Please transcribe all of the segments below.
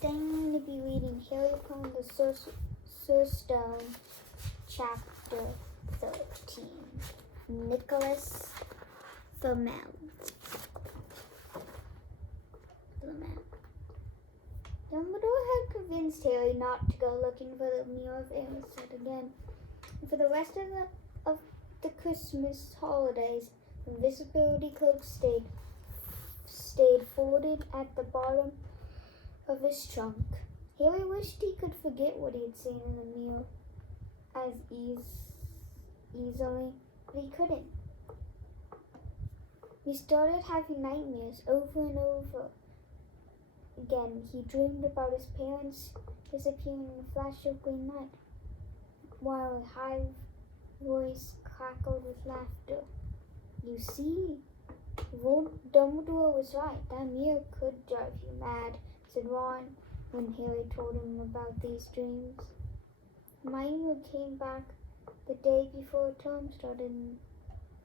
going to be reading Harry Potter the Sorcerer Stone, Chapter 13. Nicholas Flamel. Dumbledore had convinced Harry not to go looking for the Mirror of Erised again. And for the rest of the Christmas holidays, the invisibility cloak stayed folded at the bottom of his trunk. Harry wished he could forget what he had seen in the mirror as easily, but he couldn't. He started having nightmares over and over again. He dreamed about his parents disappearing in a flash of green light, while a high voice crackled with laughter. You see, Dumbledore was right. That mirror could drive you mad, said Ron when Harry told him about these dreams. Hermione came back the day before term started and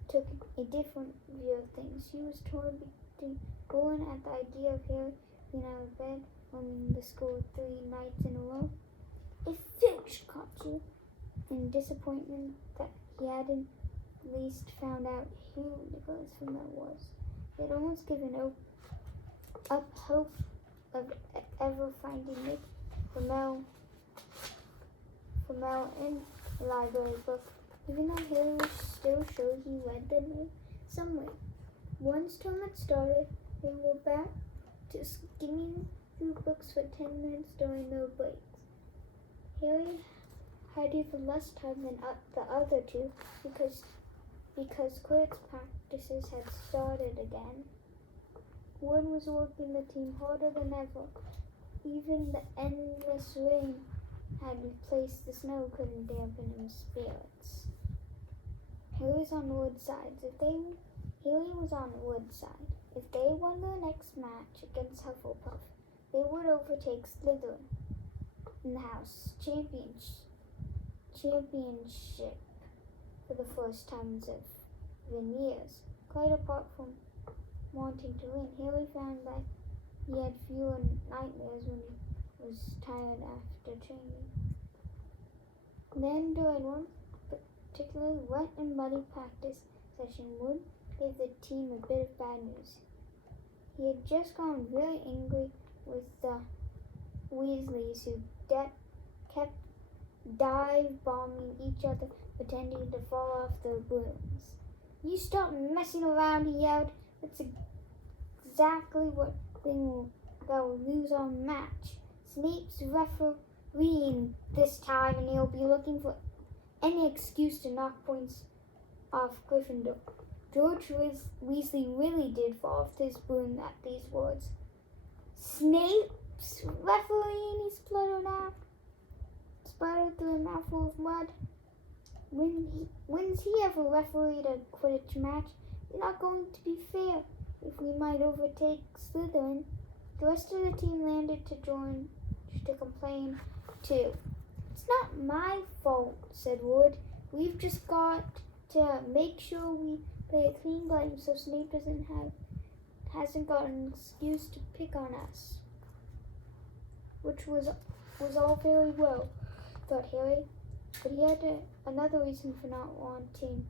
took a different view of things. She was torn between going at the idea of Harry being out of bed, roaming the school 3 nights in a row, a Filch caught you, and disappointment that he hadn't at least found out who Nicholas Flamel was. He had almost given up hope of ever finding Nick Flamel in the library book, even though Harry was still sure he read them somewhere. Once term had started, they were back to skimming through books for 10 minutes during their breaks. Harry had even less time than the other two because Quidditch practices had started again. Wood was working the team harder than ever. Even the endless rain had replaced the snow couldn't dampen his spirits. Harry was on Wood's side. If they won their next match against Hufflepuff, they would overtake Slytherin in the House Championship for the first time in years. Quite apart from wanting to win, Harry found that he had fewer nightmares when he was tired after training. Then, during one particularly wet and muddy practice session, Wood gave the team a bit of bad news. He had just gotten very angry with the Weasleys, who kept dive-bombing each other, pretending to fall off their brooms. You stop messing around, he yelled. That's exactly what thing that will lose our match. Snape's refereeing this time, and he'll be looking for any excuse to knock points off Gryffindor. George Weasley really did fall off his broom at these words. Snape's refereeing, he spluttered through a mouthful of mud. When's he ever refereed a Quidditch match? It's not going to be fair if we might overtake Slytherin. The rest of the team landed to complain too. It's not my fault, said Wood. We've just got to make sure we play a clean game so Snape hasn't got an excuse to pick on us. Which was all very well, thought Harry, but he had another reason for not wanting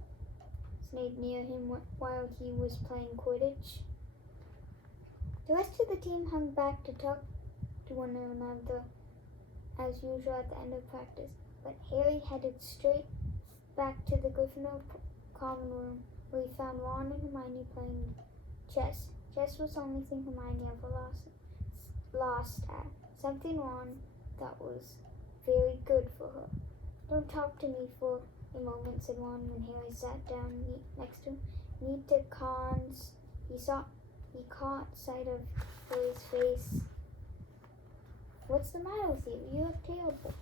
Snape near him while he was playing Quidditch. The rest of the team hung back to talk to one another as usual at the end of practice, but Harry headed straight back to the Gryffindor common room, where he found Ron and Hermione playing chess. Chess was the only thing Hermione ever lost at, something Ron thought was very good for her. Don't talk to me for a moment, said Ron when Harry sat down next to him. Need to cons. He caught sight of Harry's face. What's the matter with you? You look terrible.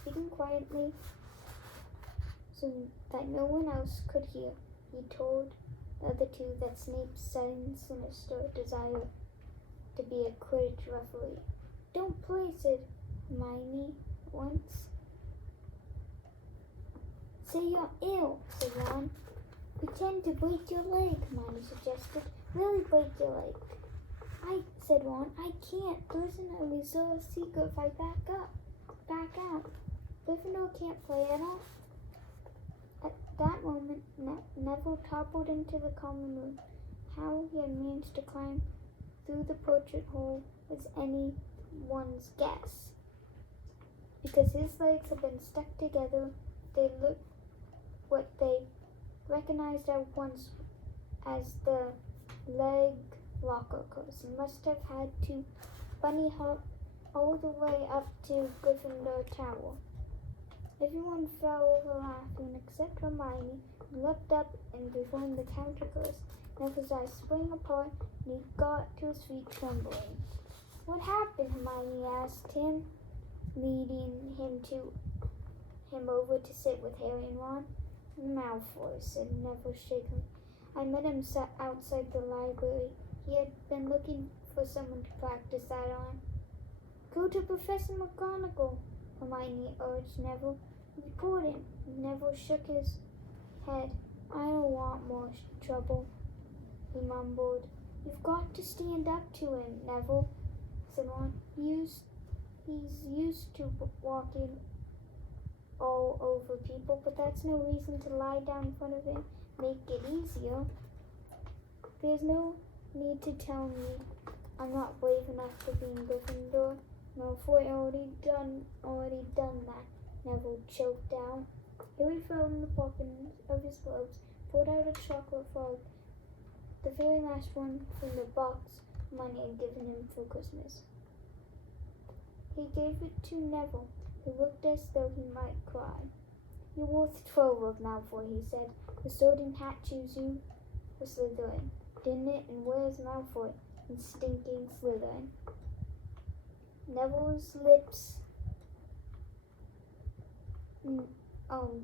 Speaking quietly so that no one else could hear, he told the other two that Snape's sudden sinister desire to be a Quidditch referee. Don't play, said Hermione once. Say you're ill, said Ron. Pretend to break your leg, Hermione suggested. Really break your leg. said Ron. I can't. Listen, a little secret if I back out. Gryffindor can't play at all. At that moment, Neville toppled into the common room. How he had managed to climb through the portrait hole was anyone's guess. Because his legs had been stuck together, they looked what they recognized at once as the leg locker course. He must have had to bunny hop all the way up to Gryffindor Tower. Everyone fell over laughing except Hermione, who looked up and performed the counter curse. Neville's eyes sprang apart and he got to his feet trembling. What happened? Hermione asked him, leading him over to sit with Harry and Ron. Malfoy, said Neville shakily. I met him outside the library. He had been looking for someone to practice that on. Go to Professor McGonagall, Hermione urged Neville. Report him. Neville shook his head. I don't want more trouble, he mumbled. You've got to stand up to him, Neville, said Ron. He's used to walking all over people, but that's no reason to lie down in front of him. Make it easier. There's no need to tell me I'm not brave enough to be in Gryffindor. Malfoy already done that. Neville choked down. Harry fell in the pocket of his gloves, pulled out a chocolate frog, the very last one from the box Hermione had given him for Christmas. He gave it to Neville, who looked as though he might cry. You're worth 12 of Malfoy, he said. The Sorting Hat chose you for Slytherin, didn't it? And where's Malfoy? And stinking Slytherin. Neville's lips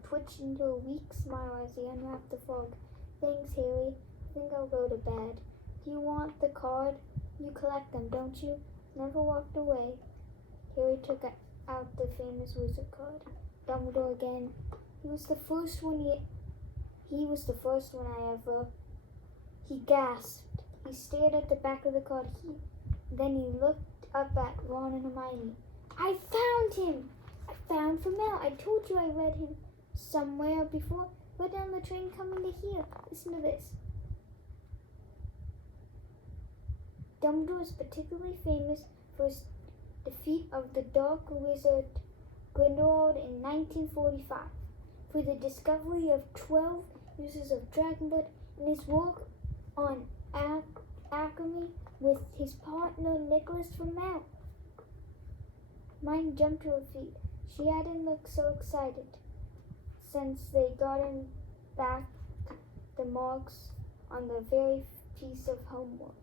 twitched into a weak smile as he unwrapped the frog. Thanks, Harry. I think I'll go to bed. Do you want the card? You collect them, don't you? Neville walked away. Harry took out the famous wizard card. Dumbledore again. He was the first one I ever. He gasped. He stared at the back of the card. Then he looked up at Ron and Hermione. I found him! I found Femel. I told you I read him somewhere before. Read on the train coming to here. Listen to this. Dumbledore is particularly famous for his defeat of the Dark Wizard Grindelwald in 1945, for the discovery of 12 uses of dragon blood, and his work on alchemy with his partner Nicholas Flamel. Mine jumped to her feet. She hadn't looked so excited since they got him back the marks on the very piece of homework.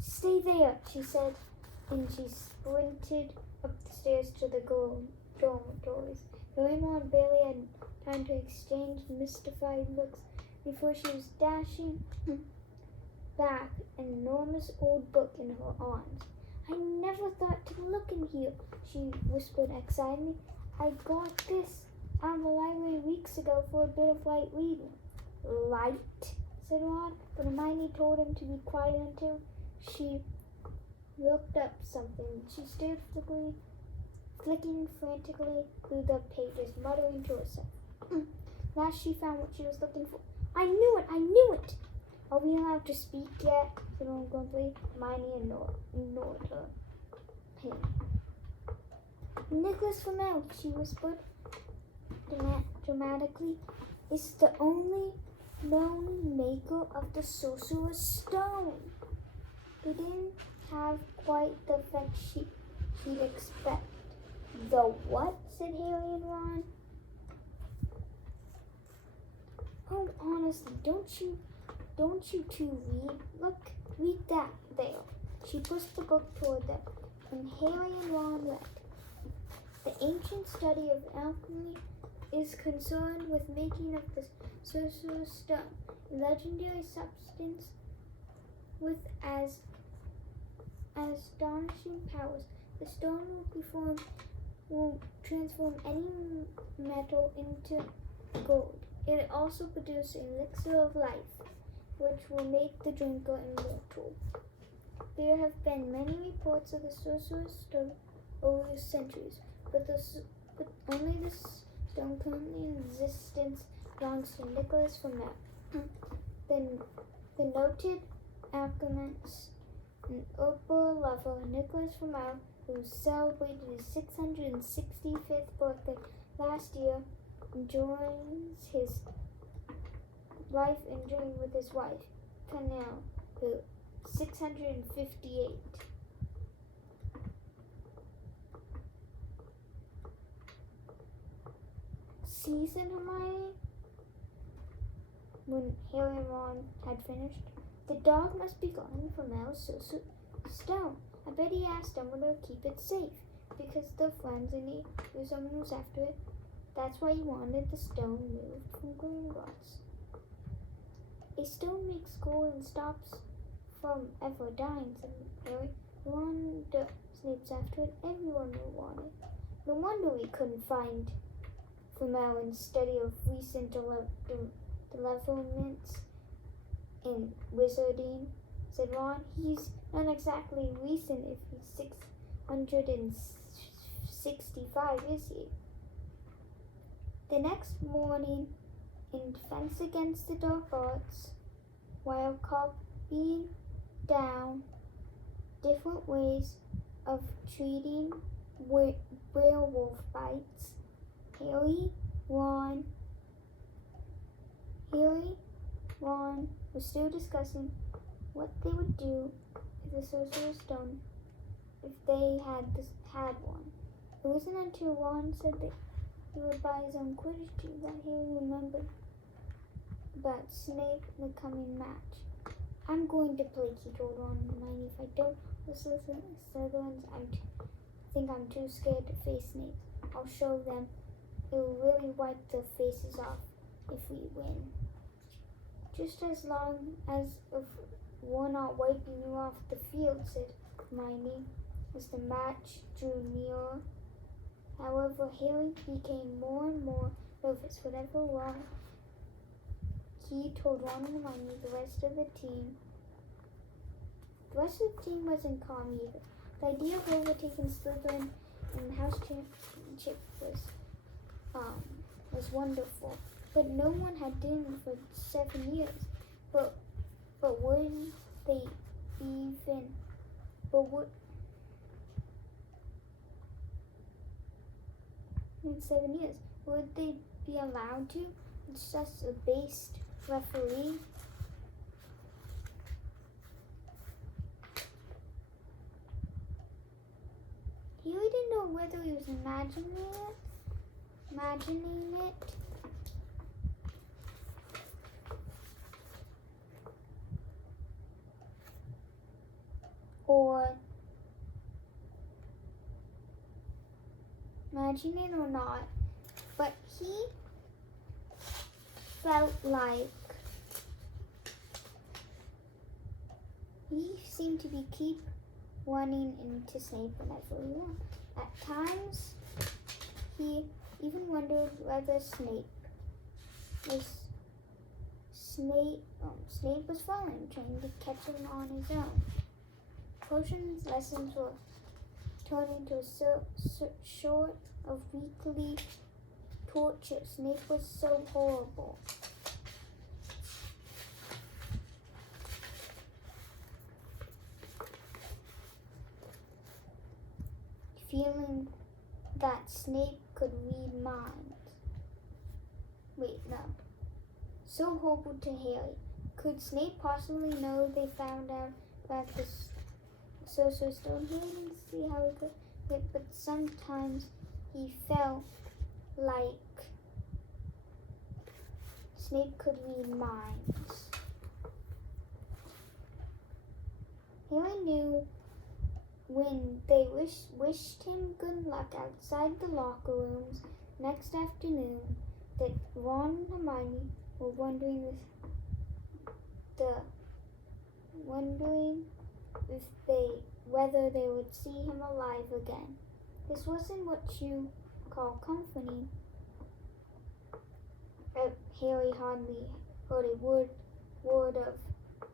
Stay there, she said, and she sprinted up the stairs to the dormitories. Harry and Ron barely had time to exchange mystified looks before she was dashing back an enormous old book in her arms. I never thought to look in here, she whispered excitedly. I got this out of the library weeks ago for a bit of light reading. Light, said Ron, but Hermione told him to be quiet until she looked up something. She stared flicking frantically through the pages, muttering to herself. Last she found what she was looking for. I knew it! Are we allowed to speak yet? Said Ron grumpily. Hermione ignored him. Nicholas Flamel, she whispered dramatically, is the only known maker of the Sorcerer's Stone. They didn't have quite the effect she'd expect. The what? Said Harry and Ron. Oh, honestly, don't you two read? Look, read that there. She pushed the book toward them, and Harry and Ron read. The ancient study of alchemy is concerned with making of the Sorcerer's Stone, a legendary substance with as astonishing powers. The stone will transform any metal into gold. It also produces an elixir of life, which will make the drinker immortal. There have been many reports of the Sorcerer's Stone over the centuries, but only the stone currently in existence belongs to Nicholas Flamel, the noted alchemist and upper level Nicholas Flamel, who celebrated his 665th birthday last year, enjoys his life enjoying with his wife, Canel, who 658. Season Hermione. When Harry and Ron had finished, the dog must be gone from Mel's stone. I bet he asked Dumbledore to keep it safe because the friends and he knew someone was after it. That's why he wanted the stone moved from Gringotts. A stone makes gold and stops from ever dying, said Harry. No wonder Snape's after it. Everyone will want it. No wonder we couldn't find Flamel in study of recent developments in wizarding, said Ron. He's not exactly recent if he's 665, is he? The next morning, in defense against the dark arts, while copying down different ways of treating werewolf bites, Harry, Ron was still discussing what they would do with the Sorcerer's Stone if they had one. It wasn't until Ron said that he would buy his own Quidditch team that Harry remembered about Snape in the coming match. I'm going to play, he told Ron and Hermione. If I don't listen to the Slytherins, I think I'm too scared to face Snape. I'll show them. It'll really wipe their faces off if we win. Just as long as if we're not wiping you off the field, said Hermione, as the match drew nearer. However, Harry became more and more nervous. Whatever wrong, he told Ron and Hermione. The rest of the team wasn't calm either. The idea of overtaking Slytherin in the House Championship was wonderful, but no one had done it for 7 years. But wouldn't they even? In 7 years, would they be allowed to? It's just a based referee. He didn't know whether he was imagining it, or not, but he felt like he seemed to keep running into Snape whenever he won. At times, he even wondered whether Snape was falling, trying to catch him on his own. Potions lessons were turned into a sort of weekly torture. Snape was so horrible. Feeling that Snape could read minds. Wait, no. So horrible to Harry. Could Snape possibly know they found out about the Sorcerer's Stone? He didn't see how he could, but sometimes he felt like Snape could read minds. Harry knew when they wished him good luck outside the locker rooms next afternoon that Ron and Hermione were wondering whether they would see him alive again. This wasn't what you call comforting. Harry hardly heard a word of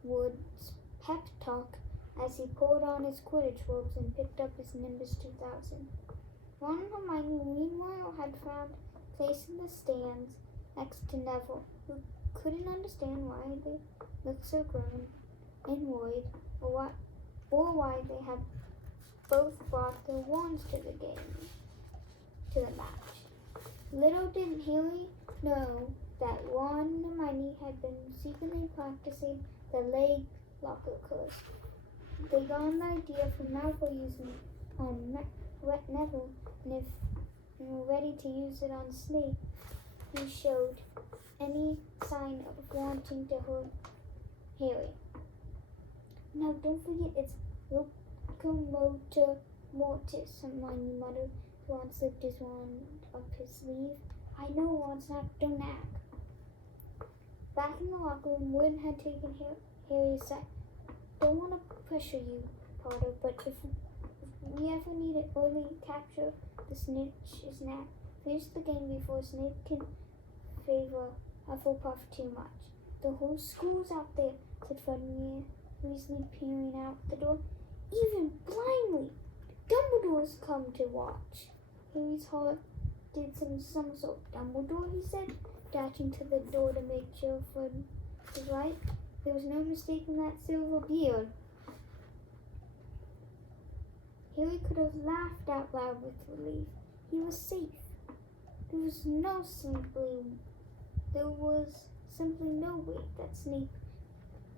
Wood's pep talk as he pulled on his Quidditch robes and picked up his Nimbus 2000. Ron and Hermione, meanwhile, had found a place in the stands next to Neville, who couldn't understand why they looked so grim and worried, or why they had both brought their wands to the match. Little did Harry know that Ron and Hermione had been secretly practicing the leg locker curse. They got an idea from Malfoy using on Neville, and if they were ready to use it on Snape, he showed any sign of wanting to hurt Harry. Now don't forget it's Locomotor Mortis, Hermione muttered. Ron slipped his wand up his sleeve. I know, Ron snapped, don't act. Back in the locker room, Wood had taken Harry aside. Don't want to pressure you, Potter, but if we ever need an early capture, the snitch is now. Finish the game before Snape can favor Hufflepuff too much. The whole school's out there, said Fred Weasley, peering out the door. Even blindly, Dumbledore's come to watch. Harry's heart did some somersault. Dumbledore, he said, dashing to the door to make sure Fred was right. There was no mistaking that silver beard. Harry could have laughed out loud with relief. He was safe. There was simply no way that Snape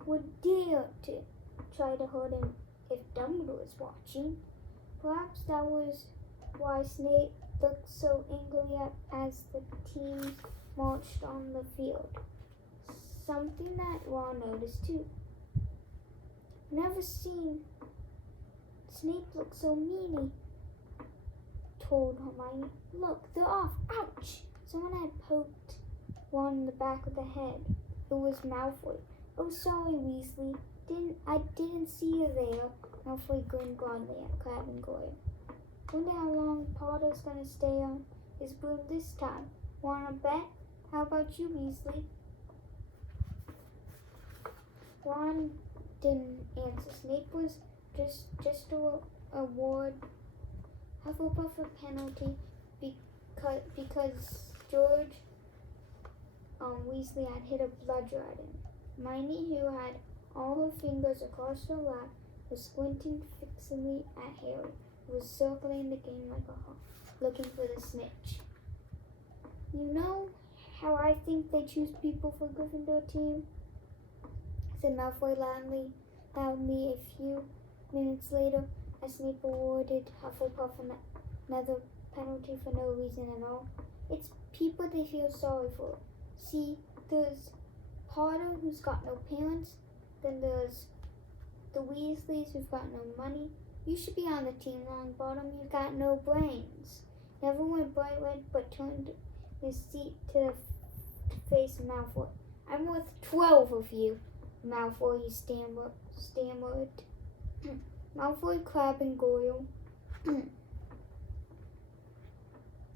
would dare to try to hurt him if Dumbledore was watching. Perhaps that was why Snape looked so angry as the teams marched on the field. Something that Ron noticed too. Never seen Snape look so mean, he told Hermione. Look, they're off. Ouch! Someone had poked Ron in the back of the head. It was Malfoy. Oh, sorry, Weasley. I didn't see you there. Malfoy grinned broadly at Crabbe and Goyle. Wonder how long Potter's gonna stay on his broom this time. Wanna bet? How about you, Weasley? Ron didn't answer. Snape was just to award Hufflepuff a penalty because George Weasley had hit a bludger at him. Hermione, who had all her fingers across her lap, was squinting fixedly at Harry, who was circling the game like a hawk, looking for the snitch. You know how I think they choose people for Gryffindor team? Said Malfoy loudly a few minutes later, as Snape awarded Hufflepuff another penalty for no reason at all. It's people they feel sorry for. See, there's Potter, who's got no parents, then there's the Weasleys, who've got no money. You should be on the team, Longbottom. You've got no brains. Neville went bright red, but turned his seat to the face of Malfoy. I'm worth 12 of you, Malfoy stammered. Malfoy, Crabbe, and Goyle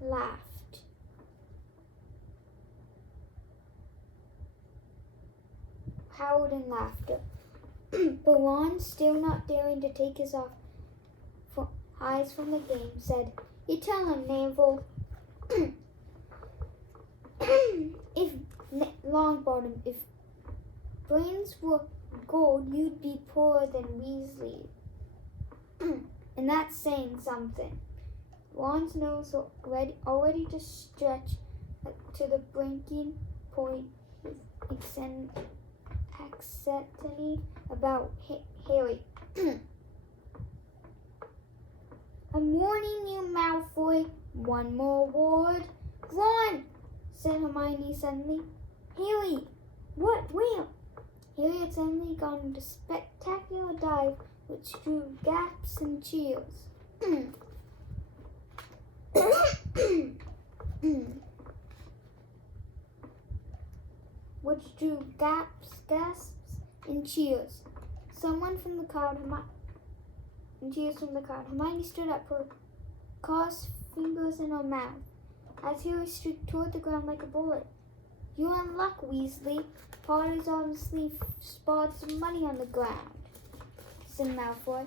laughed. Howled in laughter. But Ron, still not daring to take his eyes from the game, said, You tell him, Neville. Longbottom, if brains were gold, you'd be poorer than Weasley. And that's saying something. Ron's nose already to stretch to the breaking point with anxiety about Harry. I'm warning you, Malfoy. One more word. Ron, said Hermione suddenly. Harry, what? Where? Harry had suddenly gone into spectacular dive, which drew gasps and cheers. Which drew gasps and cheers. Someone from the crowd, cheers from the crowd. Hermione stood up, her crossed fingers in her mouth, as Harry streaked toward the ground like a bullet. You're in luck, Weasley. Potter's obviously spotted some money on the ground, said Malfoy.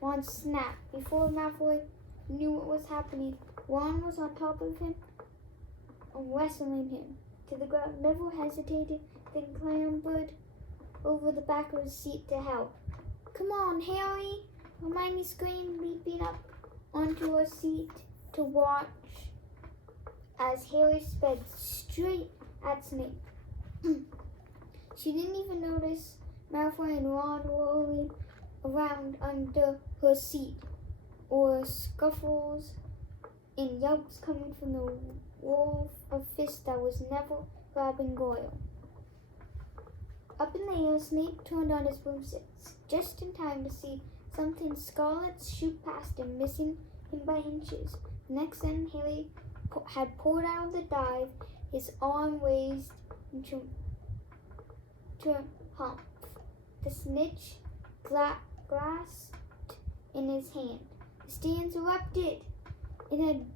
Ron snapped. Before Malfoy knew what was happening, Ron was on top of him and wrestling him to the ground. Neville hesitated, then clambered over the back of his seat to help. "Come on, Harry!" Hermione screamed, leaping up onto her seat to watch as Harry sped straight at Snape. She didn't even notice Malfoy and Ron rolling around under her seat, or scuffles and yelps coming from the wolf of fists that was Neville grabbing Goyle. Up in the air, Snape turned on his broomstick just in time to see something scarlet shoot past him, missing him by inches. The next second, Harry had pulled out of the dive, his arm raised to hump. The snitch grasped in his hand. The stands erupted. It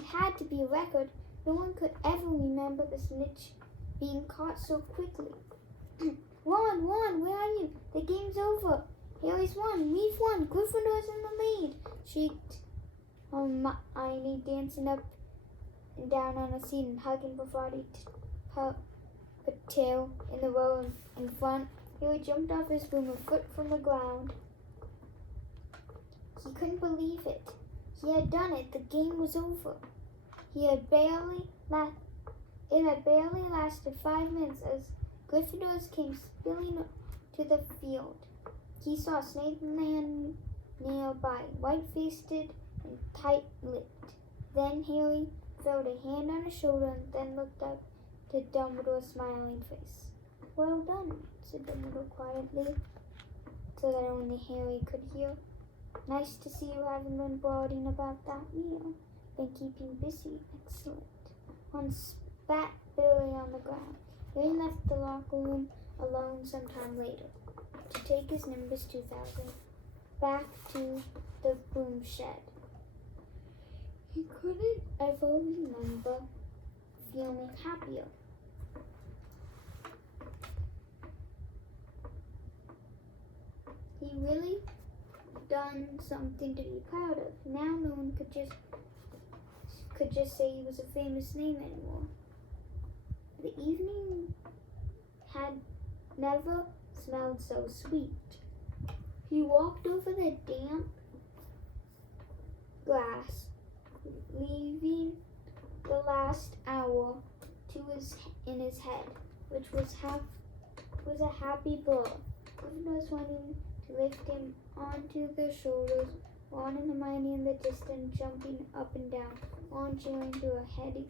had to be a record. No one could ever remember the snitch being caught so quickly. Ron, where are you? The game's over. Harry's won. We've won. Gryffindor's in the lead, shrieked Hermione, dancing up and down on her seat and hugging Parvati Patil in the row in front. Harry jumped off his broom a foot from the ground. He couldn't believe it. He had done it. The game was over. It had barely lasted 5 minutes as Gryffindors came spilling to the field. He saw Snape land nearby, white-faced and tight-lipped. Then Harry felt a hand on his shoulder and then looked up to Dumbledore's smiling face. "Well done," said Dumbledore quietly, so that only Harry could hear. "Nice to see you haven't been bothering about that meal. Been keeping busy. Excellent." One spat bitterly on the ground. Harry left the locker room alone sometime later to take his Nimbus 2000 back to the broom shed. He couldn't ever remember feeling happier. He really done something to be proud of. Now no one could just say he was a famous name anymore. The evening had never smelled so sweet. He walked over the damp grass, leaving the last hour in his head, which was a happy blur. Gryffindors wanting to lift him onto their shoulders, Ron and Hermione in the distance jumping up and down, Ron cheering through a heavy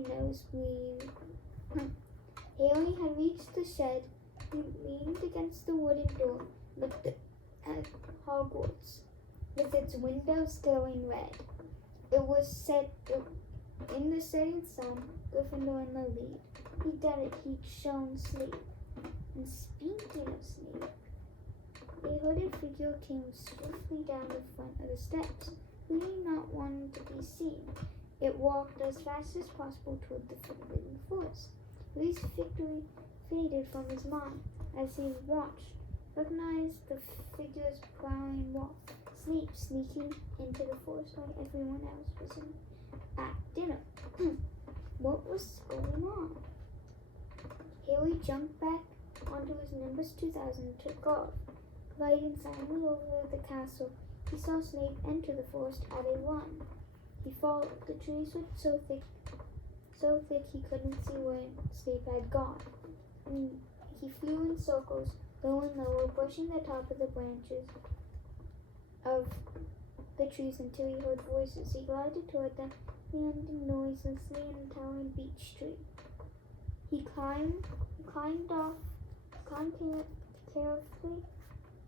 nosebleed. Harry had reached the shed. He leaned against the wooden door, looked at Hogwarts, with its windows glowing red. It was set in the setting sun, Gryffindor in the lead. He'd done it. He'd shown Snape. And speaking of Snape, a hooded figure came swiftly down the front of the steps, really not wanting to be seen. It walked as fast as possible toward the forbidden forest. Harry's victory faded from his mind as he recognized the figure's prowling walk. Snape sneaking into the forest while everyone else was at dinner. What was going on? Harry jumped back onto his Nimbus 2000 and took off. Gliding silently over the castle, he saw Snape enter the forest at a run. He followed. The trees were so thick he couldn't see where Snape had gone. And he flew in circles, low and lower, brushing the top of the branches of the trees until he heard voices. He glided toward them, landing noiselessly in a towering beech tree. He climbed carefully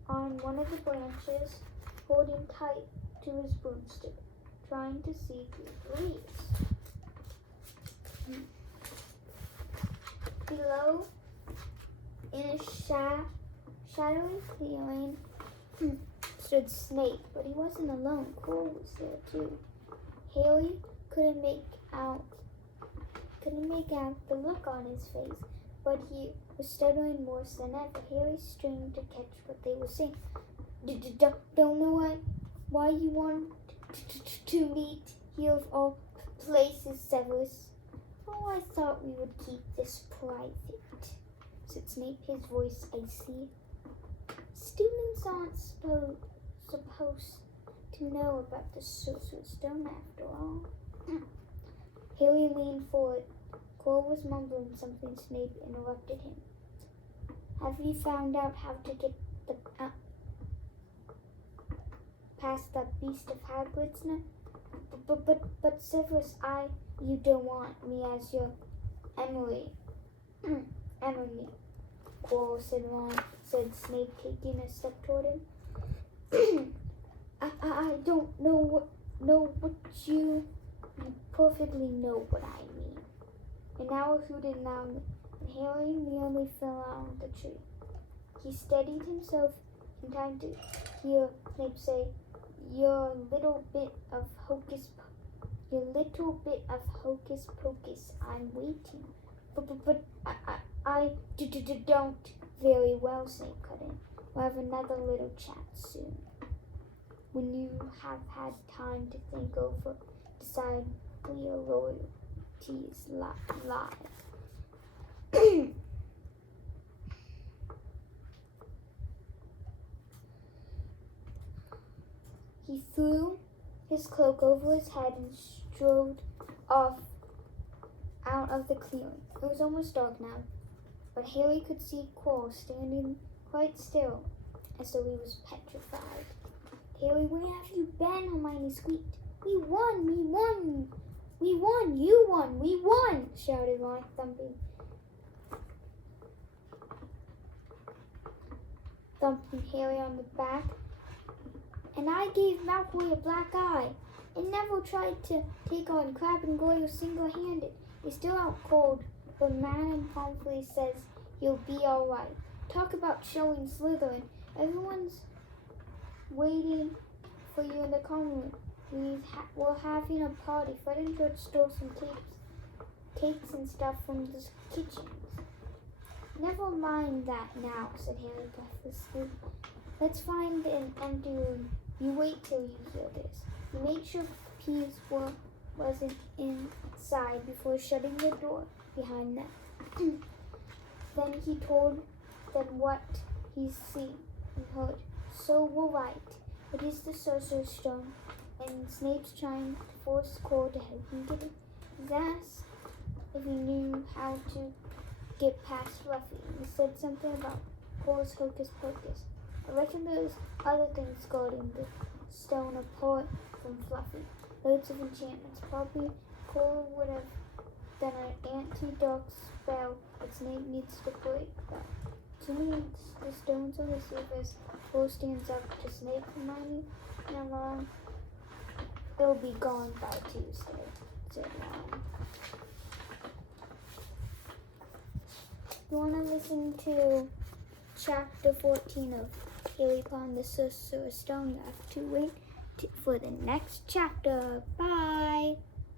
on one of the branches, holding tight to his broomstick, trying to see through the leaves. Below, in a shadowy clearing, stood Snape, but he wasn't alone. Cole was there too. Harry couldn't make out the look on his face, but he was stuttering worse than ever. Harry strained to catch what they were saying. don't know why you want to meet here of all places, Severus. Oh, I thought we would keep this private, said Snape, his voice icy. Students aren't supposed to know about the Sorcerer's Stone after all. Harry leaned forward. Cole was mumbling something. Snape interrupted him. Have you found out how to get the past that beast of Hagrid's now? But Severus, you don't want me as your Emily. Emily, Quirrell said Snape, taking a step toward him. I don't know what you perfectly know what I mean. An owl hooted loudly, and Harry nearly fell out of the tree. He steadied himself in time to hear Snape say, Your little bit of hocus pocus, I'm waiting. But I don't very well, Snape cut in. We'll have another little chat soon. When you have had time to think over, decide where your loyalties lie. He threw his cloak over his head and strode off out of the clearing. It was almost dark now, but Harry could see Quirrell standing quite still, as though he was petrified. Harry, where have you been? Hermione squeaked. We won! You won! We won! Shouted Ron, thumping Harry on the back. And I gave Malfoy a black eye. And Neville tried to take on Crabbe and Goyle single-handed. He's still out cold, but Madame Pomfrey says he'll be all right. Talk about showing Slytherin. Everyone's waiting for you in the common room. We're having a party. Fred and George stole some cakes and stuff from the kitchens. Never mind that now, said Harry breathlessly. Let's find an empty room. You wait till you hear this. He made sure Peeves wasn't inside before shutting the door behind them. Then he told them what he's seen and heard. So we're right. It is the Sorcerer's Stone, and Snape's trying to force Cole to help him get it. He's asked if he knew how to get past Fluffy. He said something about Cole's hocus pocus. I reckon there's other things guarding the stone apart from Fluffy. Loads of enchantments. Probably Cole would have done an anti-dark spell, but Snape needs to break that. Assuming the stones on the surface, Cole stands up to Snape, Hermione, and Ron. They'll be gone by Tuesday, said Ron. You want to listen to Chapter 14 of Harry Potter and the Sorcerer's Stone? You have to wait for the next chapter. Bye!